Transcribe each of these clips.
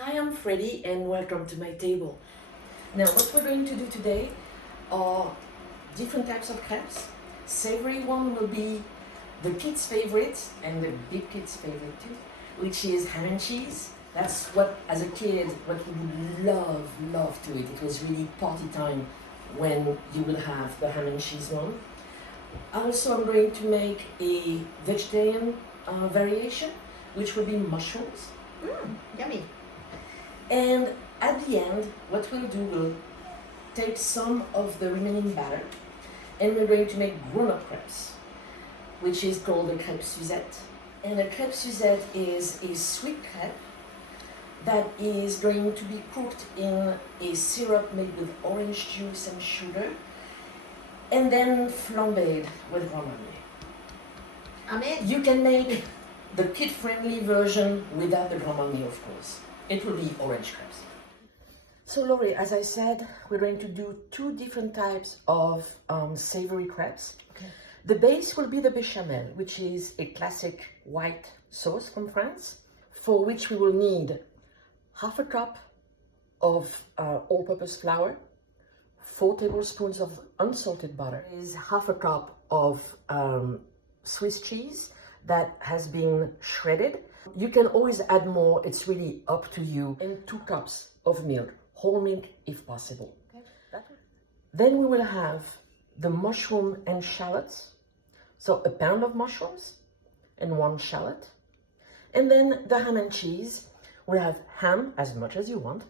Hi, I'm Freddie and welcome to my table. Now, what we're going to do today are different types of crepes. Savory one will be the kids' favorite and the big kids' favorite too, which is ham and cheese. That's what, as a kid, what we would love to eat. It was really party time when you will have the ham and cheese one. Also, I'm going to make a vegetarian variation, which will be mushrooms. Yummy. And at the end, what we'll do, we'll take some of the remaining batter and we're going to make grown-up crepes, which is called a Crepes Suzette. And a Crepes Suzette is a sweet crepe that is going to be cooked in a syrup made with orange juice and sugar and then flambéed with Grand Marnier. I'm in. You can make the kid-friendly version without the Grand Marnier, of course. It will be orange crepes. So Laurie, as I said, we're going to do two different types of savory crepes. Okay. The base will be the Bechamel, which is a classic white sauce from France, for which we will need half a cup of all-purpose flour, 4 tablespoons of unsalted butter, is half a cup of Swiss cheese that has been shredded. You can always add more, it's really up to you, and 2 cups of milk, whole milk if possible. Okay. Then we will have the mushroom and shallots, so a pound of mushrooms and 1 shallot. And then the ham and cheese, we'll have ham as much as you want.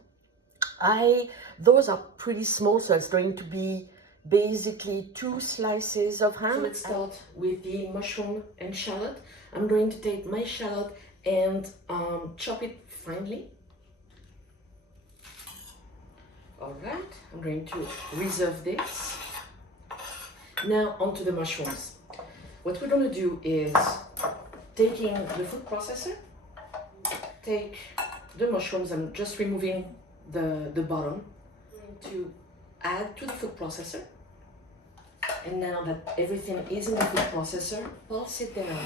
Those are pretty small, so it's going to be basically 2 slices of ham. So let's start with the mushroom and shallot. I'm going to take my shallot and chop it finely. All right, I'm going to reserve this. Now onto the mushrooms. What we're going to do is taking the food processor, take the mushrooms, I'm just removing the bottom, I'm going to add to the food processor. And now that everything is in the food processor, pulse it down.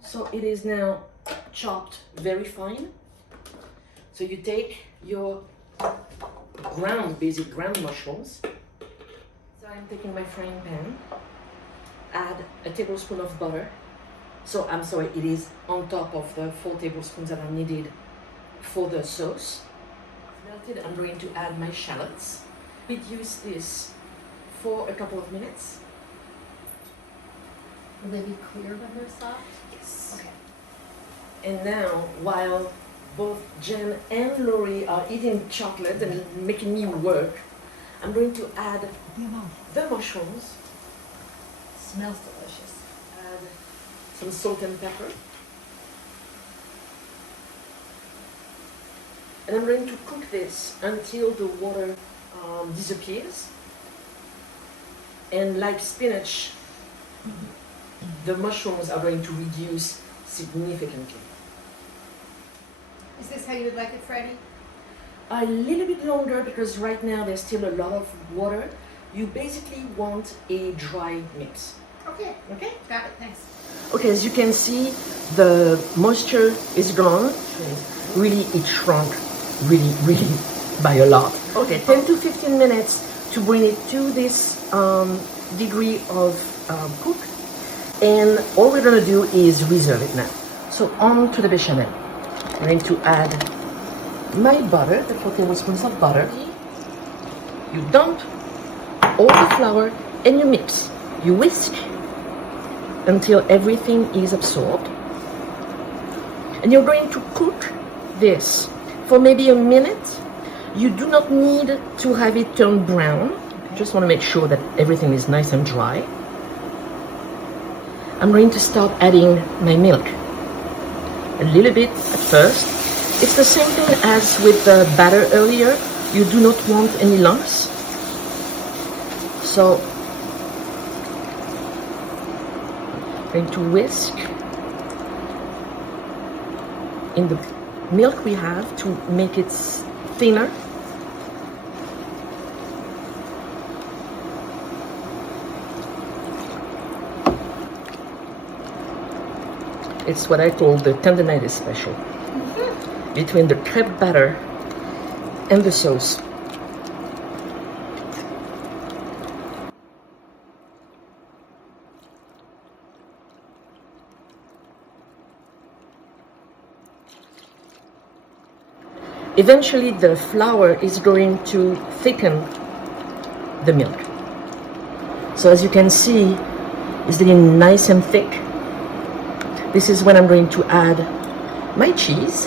So it is now chopped very fine. So you take your basic ground mushrooms. So I'm taking my frying pan, add a tablespoon of butter. So I'm sorry, it is on top of the 4 tablespoons that are needed for the sauce. Melted, I'm going to add my shallots. Reduce this for a couple of minutes. Will they be clear when they're soft? Yes. Okay. And now, while both Jen and Laurie are eating chocolate and making me work, I'm going to add the mushrooms. Smells delicious. Add some salt and pepper. And I'm going to cook this until the water disappears. And like spinach, the mushrooms are going to reduce significantly. Is this how you would like it, Freddie? A little bit longer because right now there's still a lot of water. You basically want a dry mix. Okay. Okay? Got it. Thanks. Okay, as you can see, the moisture is gone. Really, it shrunk really by a lot. Okay, 10 to 15 minutes to bring it to this degree of cook. And all we're gonna do is reserve it now. So on to the bechamel. I'm going to add my butter, the 4 tablespoons of butter. You dump all the flour and you mix. You whisk until everything is absorbed. And you're going to cook this for maybe a minute. You do not need to have it turn brown. Just want to make sure that everything is nice and dry. I'm going to start adding my milk. A little bit at first. It's the same thing as with the batter earlier. You do not want any lumps. So I'm going to whisk in the milk we have to make it thinner. It's what I call the tendinitis special. Between the crepe batter and the sauce. Eventually the flour is going to thicken the milk. So as you can see, it's getting nice and thick. This is when I'm going to add my cheese.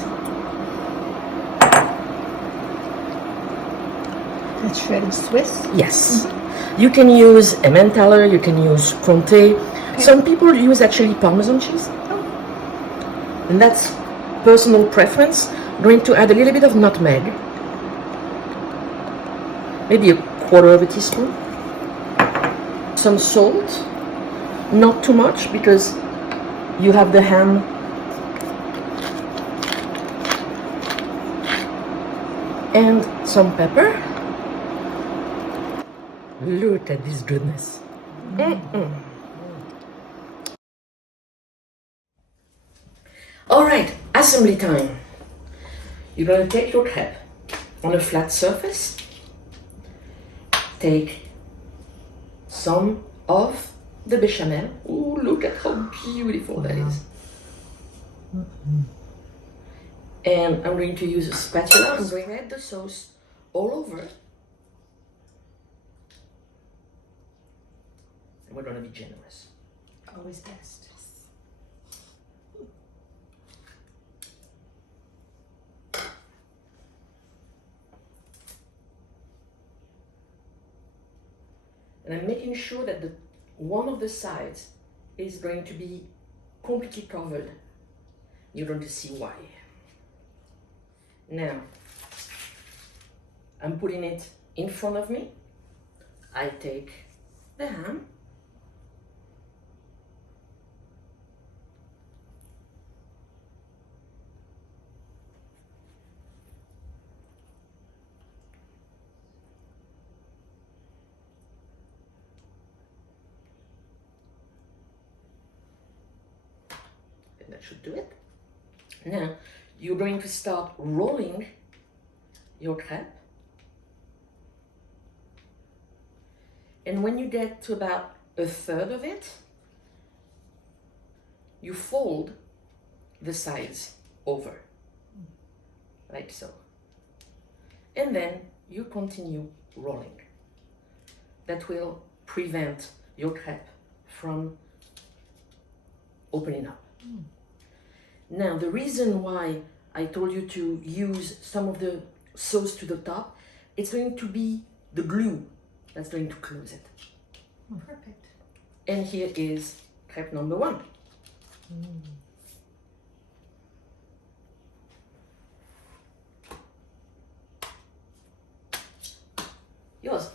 That's shredded Swiss. Yes. You can use Emmentaler, you can use Comté. Okay. Some people use actually Parmesan cheese. And that's personal preference. I'm going to add a little bit of nutmeg. Maybe a quarter of a teaspoon. Some salt. Not too much because you have the ham. And some pepper. Look at this goodness. All right, assembly time. You're going to take your crepe on a flat surface. Take some of the bechamel. Oh, look at how beautiful that is. And I'm going to use a spatula and spread the sauce all over. And we're going to be generous. Always best. And I'm making sure that one of the sides is going to be completely covered. You're going to see why. Now, I'm putting it in front of me. I take the ham. That should do it. Now, you're going to start rolling your crepe. And when you get to about a third of it, you fold the sides over, like so. And then you continue rolling. That will prevent your crepe from opening up. Now, the reason why I told you to use some of the sauce to the top, it's going to be the glue that's going to close it. Perfect. And here is crepe number one. Yours.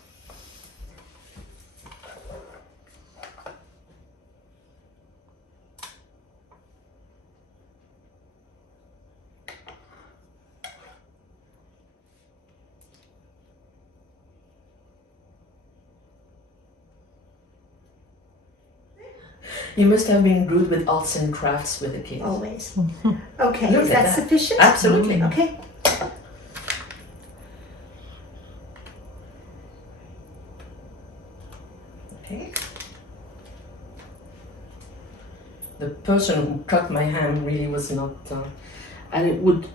You must have been good with arts and crafts with the kids. Always. Okay, Look is at that sufficient? Absolutely. Okay. Okay. The person who cut my ham really was not. I would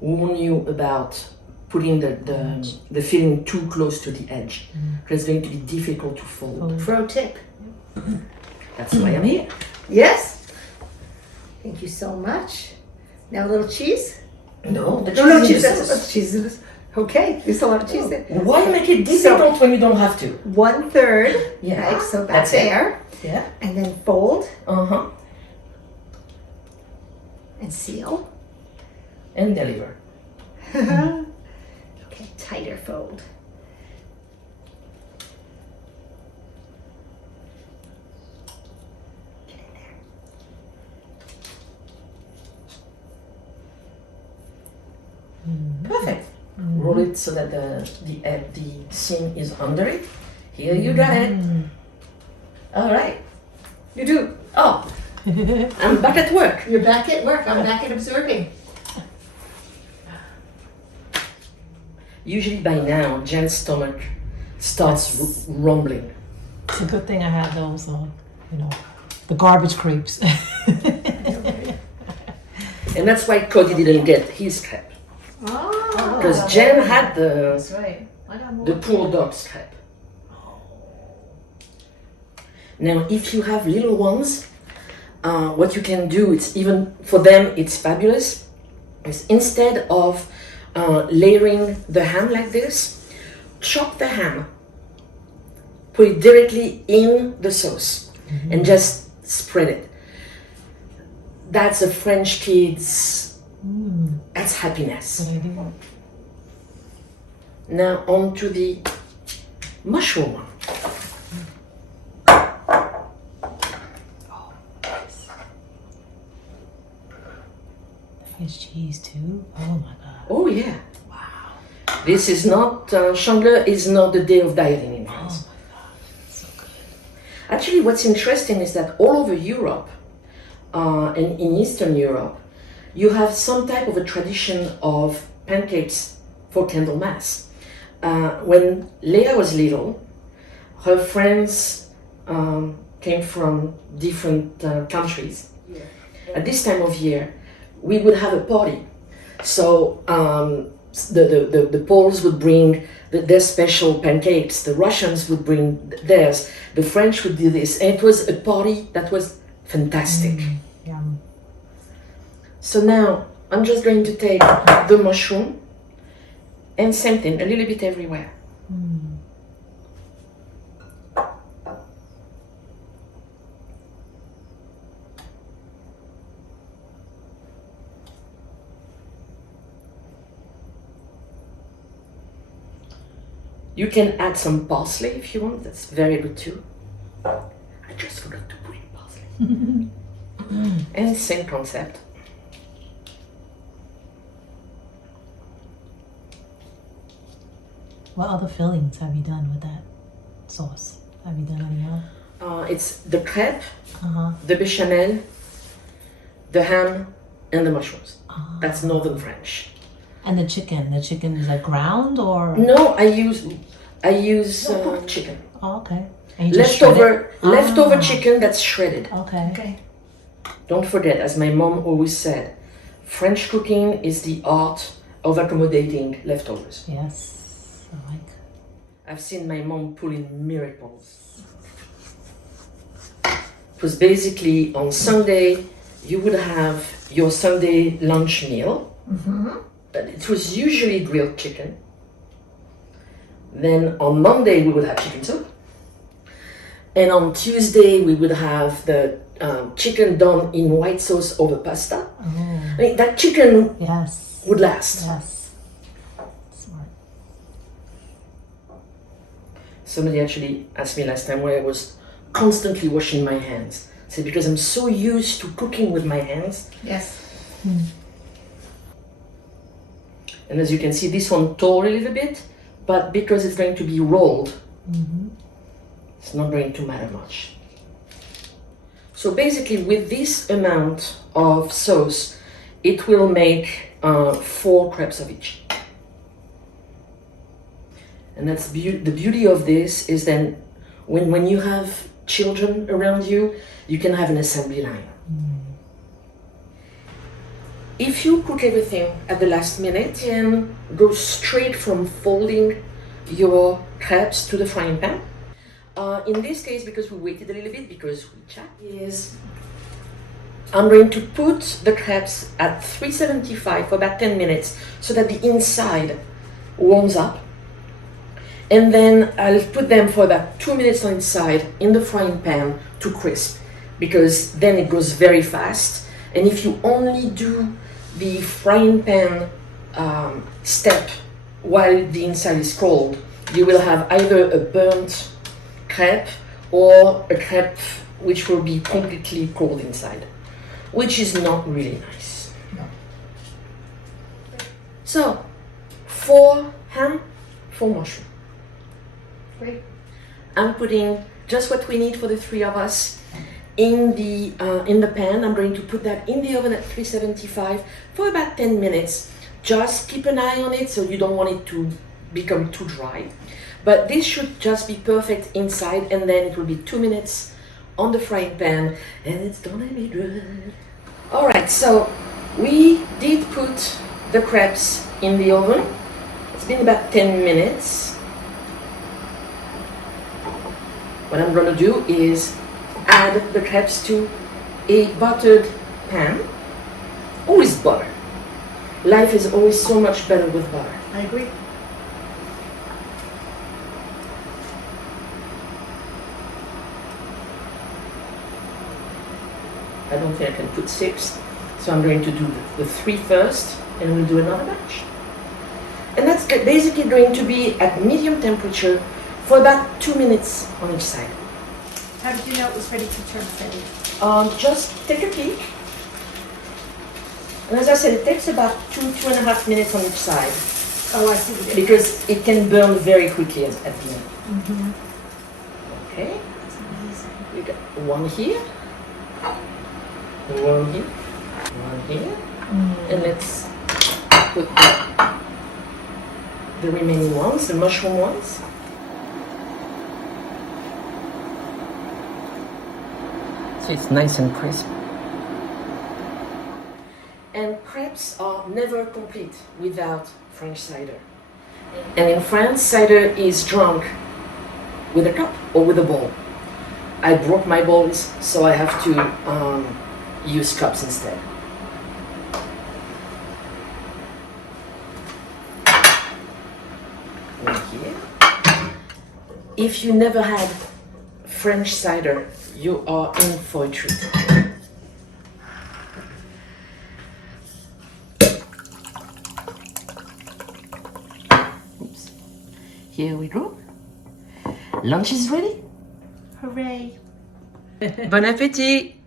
warn you about putting the filling too close to the edge, because it's going to be difficult to fold. Pro tip. That's why I'm here. Yes. Thank you so much. Now a little cheese. No, the cheese No in cheese. the That's sauce. cheese. Okay, there's a lot of cheese there. Why make it difficult when you don't have to? 1/3. Yeah, Right, so that's that's it. there. Yeah. And then fold Uh-huh. and seal. And deliver. Okay, tighter fold. Get in there. Perfect. Roll it so that the seam is under it. Here you got it. All right. You do. Oh, I'm back at work. You're back at work. I'm back at absorbing. Usually by now, Jen's stomach starts rumbling. It's a good thing I had those, the garbage crepes. And that's why Cody didn't get his crepe. Oh. Because Jen had That's right. I got more. the poor dog's crepe. Now, if you have little ones, what you can do, it's even for them, it's fabulous. Is instead of layering the ham like this, chop the ham, put it directly in the sauce, and just spread it. That's a French kid's. That's happiness. Good idea. Now on to the mushroom one. Fish cheese too. Oh my god. Oh yeah. Wow. This is not, Chandler is not the day of dieting in France. Oh my god. So good. Actually, what's interesting is that all over Europe, and in Eastern Europe, you have some type of a tradition of pancakes for Candlemas. When Leah was little, her friends came from different countries. Yeah. At this time of year, we would have a party. So the Poles would bring their special pancakes, the Russians would bring theirs, the French would do this, and it was a party that was fantastic. Yum. So now I'm just going to take the mushroom and same thing, a little bit everywhere. You can add some parsley if you want, that's very good too. I just forgot to put in parsley. And same concept. What other fillings have you done with that sauce? Have you done any more? It's the crepe, Uh-huh. the bechamel, the ham, and the mushrooms. Ah. That's Northern French. And the chicken is like ground or? No, I use chicken. Oh, okay. And you just shred Leftover Ah. chicken that's shredded. it? Okay. Okay. Don't forget, as my mom always said, French cooking is the art of accommodating leftovers. Yes. I like. I've seen my mom pull in miracles. It was basically on Sunday, you would have your Sunday lunch meal. It was usually grilled chicken. Then on Monday, we would have chicken soup. And on Tuesday, we would have the chicken done in white sauce over pasta. Oh. I mean, that chicken Yes. would last. Yes. Smart. Somebody actually asked me last time why I was constantly washing my hands. I said, because I'm so used to cooking with my hands. Yes. And as you can see, this one tore a little bit, but because it's going to be rolled, it's not going to matter much. So basically, with this amount of sauce, it will make 4 crepes of each. And that's the beauty of this is then when you have children around you, you can have an assembly line. If you cook everything at the last minute and go straight from folding your crepes to the frying pan, in this case, because we waited a little bit because we chatted, I'm going to put the crepes at 375 for about 10 minutes so that the inside warms up. And then I'll put them for about 2 minutes on inside in the frying pan to crisp, because then it goes very fast. And if you only do the frying pan step while the inside is cold, you will have either a burnt crepe or a crepe which will be completely cold inside, which is not really nice. No. So, 4 ham, 4 mushroom. Great. I'm putting just what we need for the 3 of us, in the pan. I'm going to put that in the oven at 375 for about 10 minutes. Just keep an eye on it so you don't want it to become too dry. But this should just be perfect inside, and then it will be 2 minutes on the frying pan, and it's gonna be good. All right, so we did put the crepes in the oven. It's been about 10 minutes. What I'm gonna do is add the crepes to a buttered pan. Always butter. Life is always so much better with butter. I agree. I don't think I can put 6, so I'm going to do the 3 first, and we'll do another batch. And that's basically going to be at medium temperature for about 2 minutes on each side. How did you know it was ready to turn ready? Just take a peek. And as I said, it takes about 2.5 minutes on each side. Oh, I see the difference. Because it can burn very quickly at the end. Mm-hmm. Okay, That's amazing. you got one here, one here, one here, and let's put the remaining ones, the mushroom ones. So it's nice and crisp. And crepes are never complete without French cider. And in France, cider is drunk with a cup or with a bowl. I broke my bowls, so I have to use cups instead. One here. If you never had French cider, you are in for a treat. Oops. Here we go. Lunch is ready. Hooray. Bon appétit!